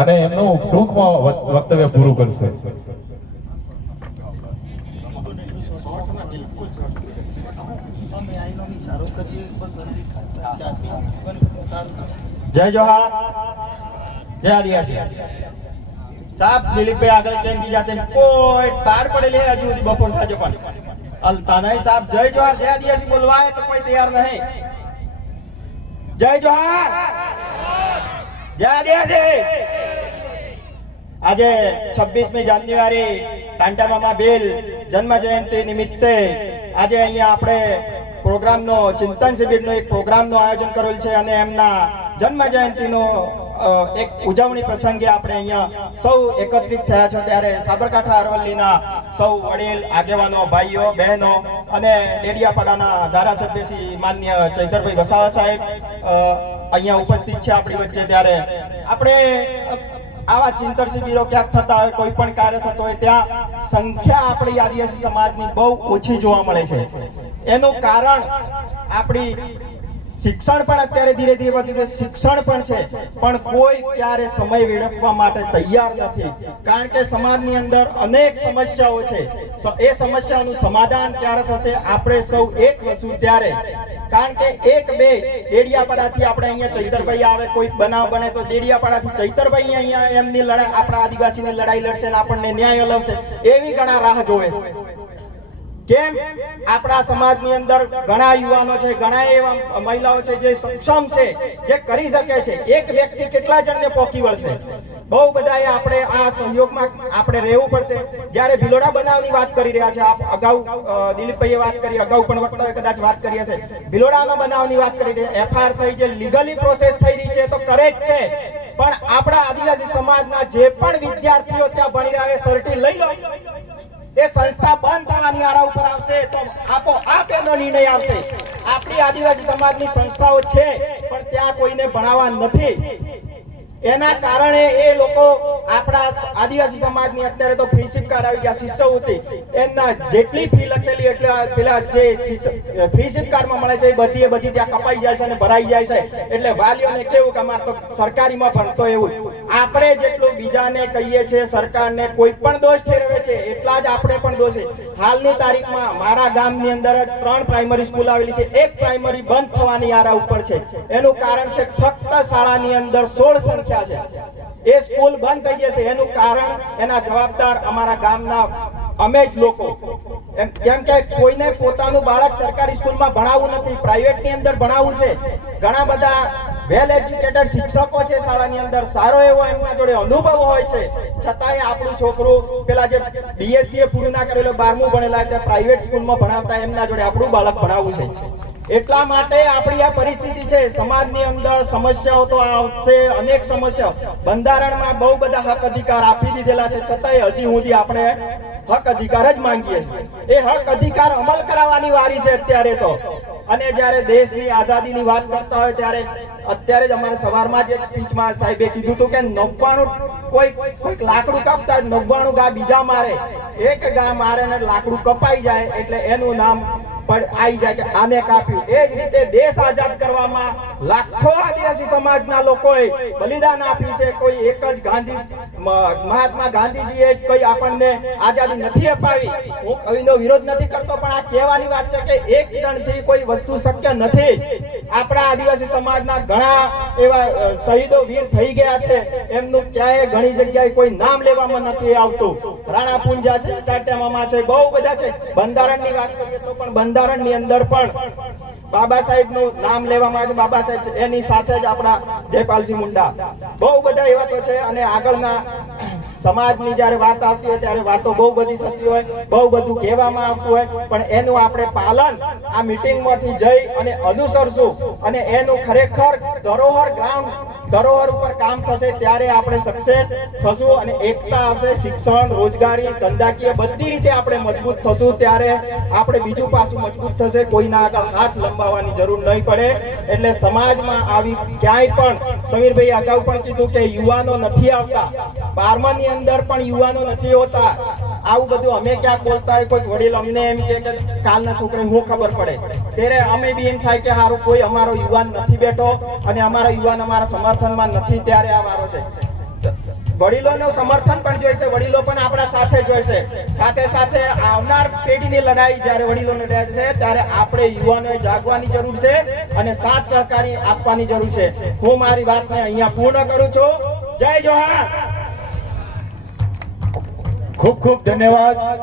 અને એમનું ટૂંકમાં વક્તવ્ય પૂરું કરશે. જય જોહાર, જય આદિવાસી સાહેબ. દિલીપભાઈ આગળ કેમ જાતે કોઈ તાર પડેલી હજુ સુધી બપોર થાજો પણ અલતા નહીં સાહેબ. જય જોહાર, જય આદિવાસી બોલવાય તો કોઈ તૈયાર નહીં. જય જોહાર, જય આદિવાસી. આજે 26મી જાન્યુઆરી ટાંટા મામા ભીલ જન્મ જયંતિ નિમિત્તે આજે અહીંયા આપણે પ્રોગ્રામનો ચિંતન શિબિરનો એક પ્રોગ્રામનું આયોજન કરેલ છે અને એમના જન્મ જયંતિનો એક ઉજવણી પ્રસંગે આપણે અહીંયા સૌ એકત્રિત થયા છો. ત્યારે સાબરકાંઠા અરવલ્લીના સૌ વડીલ આગેવાનો, ભાઈઓ, બહેનો અને ડેડિયાપાડાના ધારાસભ્ય શ્રી માન્ય ચૈતરભાઈ વસાવા સાહેબ અહીંયા ઉપસ્થિત છે આપણી વચ્ચે. ત્યારે આપણે આવા ચિંતન શિબિરો ક્યાંક થતા હોય, કોઈ પણ કાર્ય થતો હોય, ત્યાં સંખ્યા આપણી આદિવાસી સમાજની બહુ ઓછી જોવા મળે છે. એનું કારણ આપણી શિક્ષણ પણ અત્યારે ધીરે ધીરે વધી રહ્યું છે. શિક્ષણ પણ છે પણ કોઈ ક્યારે સમય વેડફવા માટે તૈયાર નથી. કારણ કે સમાજની અંદર અનેક સમસ્યાઓ છે. એ સમસ્યાઓનું સમાધાન ક્યારે થશે? આપણે સૌ એક વસું ત્યારે. કારણ કે એક બે ડેડિયાપાડાથી આપણે અહીંયા ચૈતરભાઈ આવે, કોઈ બનાવ બને તો ડેડિયાપાડાથી ચૈતરભાઈ અહીંયા એમની લડાઈ, આપણા આદિવાસીની લડાઈ લડશે અને આપણને ન્યાય અલવશે, એવી ઘણા રાહ જોવે છે. કેમ? આપણા સમાજની અંદર ઘણા યુવાનો છે, ઘણા એવા મહિલાઓ છે જે સક્ષમ છે, જે કરી શકે છે. એક વ્યક્તિ કેટલા જણને પોકી વળશે? બહુ બધાએ આપણે આ સહયોગમાં આપણે રહેવું પડશે. જ્યારે ભિલોડા બનાવની વાત કરી રહ્યા છે, આપ અગાઉ દિલીપભાઈએ વાત કરી, અગાઉ પણ વક્તાએ કદાચ વાત કરી હશે. ભિલોડાના બનાવની વાત કરી રહ્યા, એફઆઈઆર થઈ છે, લીગલી પ્રોસેસ થઈ રહી છે, તો કરે જ છે. પણ આપણા આદિવાસી સમાજના જે પણ વિદ્યાર્થીઓ ત્યાં ભણી રહ્યા છે, સર્ટી લઈ લો, એ સંસ્થા બંધ થવાની આરા ઉપર આવશે તો આપોઆપ એનો નિર્ણય આવશે. આપણી આદિવાસી સમાજની સંસ્થાઓ છે પણ ત્યાં કોઈને ભણાવવા નથી. એના કારણે એ લોકો આપણા આદિવાસી સમાજની અત્યારે તો ફ્રીશીપ કાર્ડ આવી ગયા, શિષ્યવૃત્તિ, એમના જેટલી ફી લખેલી એટલે પેલા જે ફ્રીશીપ કાર્ડમાં મળે છે એ બધી ત્યાં કપાઈ જાય છે અને ભરાઈ જાય છે. એટલે વાલીઓને કેવું કે અમારે તો સરકારીમાં ભણતો એવું. આપણે જેટલું બીજાને કહીએ છીએ, સરકારને કોઈ પણ દોષ ઠેરવે છે એટલા જ આપણે પણ દોષ છે. હાલની તારીખમાં મારા ગામની અંદર 3 પ્રાઇમરી સ્કૂલ આવેલી છે, એક પ્રાઇમરી બંધ થવાની આરા ઉપર છે. એનું કારણ છે ફક્ત શાળાની અંદર 16 સંખ્યા છે, એ સ્કૂલ બંધ થઈ જશે. એનું કારણ, એના જવાબદાર અમારા ગામના અમે જ લોકો. કેમ કે કોઈને પોતાનું બાળક સરકારી સ્કૂલમાં ભણાવવું નથી, પ્રાઇવેટની અંદર ભણાવવું છે. ઘણા બધા વેલ એજ્યુકેટેડ શિક્ષકો છે શાળાની અંદર, સારો એવો એમના જોડે અનુભવ હોય છે, છતાંય આપણું છોકરું પેલા જે બીએસસી પૂરું ના કરેલું, 12મું ભણેલા છે, પ્રાઇવેટ સ્કૂલમાં ભણાવતા એમના જોડે આપણું બાળક ભણાવવું છે. એટલા માટે આપણી આ પરિસ્થિતિ છે. સમાજની અંદર સમસ્યાઓ તો આવશે, અનેક સમસ્યાઓ. બંધારણમાં બહુ બધા હક અધિકાર આપી દીધેલા છે, છતાંય હજી સુધી આપણે હક અધિકાર જ માંગીએ છીએ. એ હક અધિકાર અમલ કરાવવાની વારી છે અત્યારે તો. અને જ્યારે દેશની આઝાદીની વાત કરતા હોય ત્યારે અત્યારે જ અમારે સવારમાં જ એક સ્પીચમાં સાહેબે કીધું હતું કે 99 કોઈક લાકડું કાપતા 99 ગા બીજા મારે, એક ગા મારે ને લાકડું કપાઈ જાય એટલે એનું નામ પણ આવી જાય કે આને કાપ્યું. એ જ રીતે દેશ આઝાદ કરવામાં લાખો આદિવાસી સમાજના લોકોએ બલિદાન આપ્યું છે. કોઈ એક જ મહાત્મા ગાંધીજીએ જ કોઈ આપણને આઝાદી નથી અપાવી. હું કોઈનો વિરોધ નથી કરતો, પણ આ કહેવાની વાત છે કે એક જણથી કોઈ વસ્તુ શક્ય નથી. આપણા આદિવાસી સમાજના ઘણા એવા શહીદો વીર થઈ ગયા છે, એમનું ક્યાંય ઘણી જગ્યાએ કોઈ નામ લેવામાં નથી આવતું. રાણા પૂંજા છે, ટાટા મામા છે, બહુ બધા છે. બંધારણની વાત કરીએ તો પણ બંધારણની અંદર પણ બાબા સાહેબનું નામ લેવામાં આવે છે. બાબા સાહેબ, એની સાથે જ આપણા જયપાલસિંહ મુંડા, બહુ બધા એવા તો છે. અને આગળના સમાજની જ્યારે વાત આવતી હોય ત્યારે વાતો બહુ બધી થતી હોય, બહુ બધું કહેવામાં આવતું હોય, પણ એનું આપણે પાલન આ મીટિંગમાંથી જઈ અને અનુસરશું અને એનું ખરેખર ધરોહર ઉપર કામ થશે ત્યારે આપણે સક્સેસ થશું અને એકતા આવશે. શિક્ષણ, રોજગારી, ધંધાકીય બધી રીતે આપણે મજબૂત થશું ત્યારે આપણે બીજું પાસું મજબૂત થશે. કોઈના આગળ હાથ લંબાવવાની જરૂર નહીં પડે. એટલે સમાજમાં આવી ક્યાંય પણ, સમીરભાઈ અગાઉ પણ કીધું કે યુવાનો નથી આવતા, 12માની અંદર પણ યુવાનો નથી હોતા. આવું બધું અમે ક્યાંક બોલતા હોય, કોઈ વડીલ અમને એમ કે કાલના છોકરાને શું ખબર પડે, ત્યારે અમે બી એમ થાય કે હારું કોઈ અમારો યુવાન નથી બેઠો અને અમારો યુવાન અમારા સમર્થનમાં નથી, ત્યારે આ વારો છે. વડીલોનું સમર્થન પણ જોઈશે, વડીલો પણ આપણા સાથે જોઈશે. સાથે સાથે આવનાર પેઢીની લડાઈ જ્યારે વડીલો લડે છે ત્યારે આપણે યુવાનોએ જાગવાની જરૂર છે અને સાથ સહકારી આપવાની જરૂર છે. હું મારી વાતને અહીંયા પૂર્ણ કરું છું. જય જોહાર. ખૂબ ખૂબ ધન્યવાદ.